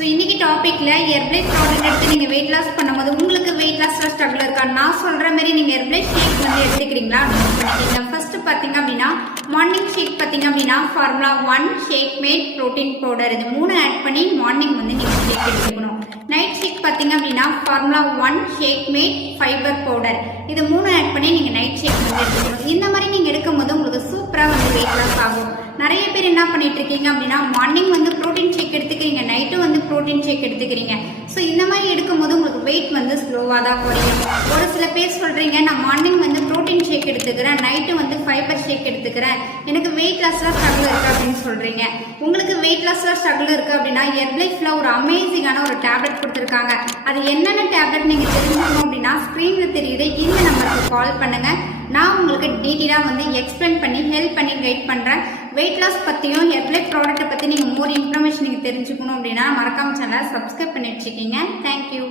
So இன்னைக்கு டாபிக்ல Herbalife product எடுத்து நீங்க வெயிட் லாஸ் பண்ணும்போது உங்களுக்கு வெயிட் லாஸ்ல ஸ்ட்ரகிள் இருக்கா? நான் சொல்ற மாதிரி நீங்க ஹெர்பலைஃப் ஷேக் வந்து எடுத்துக்கிறீங்களா பண்ணிக்கீங்க. ஃபர்ஸ்ட் பாத்தீங்க அப்படின்னா மார்னிங் ஷேக் பாத்தீங்க அப்படின்னா formula 1 shake mate protein powder இது 3 ஆட் பண்ணி மார்னிங் வந்து நீங்க ஷேக் எடுத்துக்கணும். நைட் ஷேக் பாத்தீங்க அப்படின்னா formula 1 shake mate fibre powder இது 3 ஆட் பண்ணி நீங்க நைட் ஷேக் வந்து எடுத்துக்கணும். இந்த மாதிரி நீங்க எடுக்கும்போது உங்களுக்கு சூப்பரா வந்து வெயிட் லாஸ் ஆகும். நிறைய பேர் என்ன பண்ணிட்டு இருக்கீங்க அப்படின்னா மார்னிங் வந்து ப்ரோட்டீன் ஷேக் எடுத்துக்கிறீங்க, நைட்டும் வந்து ப்ரோட்டீன் ஷேக் எடுத்துக்கிறீங்க. ஸோ இந்த மாதிரி எடுக்கும்போது உங்களுக்கு வெயிட் வந்து ஸ்லோவாக தான் குறையும். ஒரு சில பேர் சொல்றீங்க நான் மார்னிங் வந்து ப்ரோட்டீன் ஷேக் எடுத்துக்கிறேன், நைட்டு வந்து ஃபைபர் ஷேக் எடுத்துக்கிறேன், எனக்கு வெயிட் லாஸ்ல ஸ்ட்ரகிள் இருக்கு அப்படின்னு சொல்றீங்க. உங்களுக்கு வெயிட் லாஸ்ல ஸ்ட்ரகிள் இருக்கு அப்படின்னா ஹெர்பலைஃப்ல ஒரு அமேசிங்கான ஒரு டேப்லெட் கொடுத்துருக்காங்க. அது என்னென்ன டேப்லெட் நீங்க தெரிஞ்சுக்கணும் அப்படின்னா ஸ்கிரீன்ல தெரியுது, இந்த நம்பருக்கு கால் பண்ணுங்க. நான் உங்களுக்கு டீட்டெயிலாக வந்து எக்ஸ்பிளைன் பண்ணி ஹெல்ப் பண்ணி கைட் பண்ணுறேன். வெயிட் லாஸ் பற்றியும் ஹெர்பலைஃப் ப்ராடக்ட்டை பற்றி நீங்கள் மோர் இன்ஃபர்மேஷன் நீங்கள் தெரிஞ்சுக்கணும் அப்படின்னா மறக்காம சேனலை சப்ஸ்கிரைப் பண்ணி வச்சுக்கோங்க. தேங்க்யூ.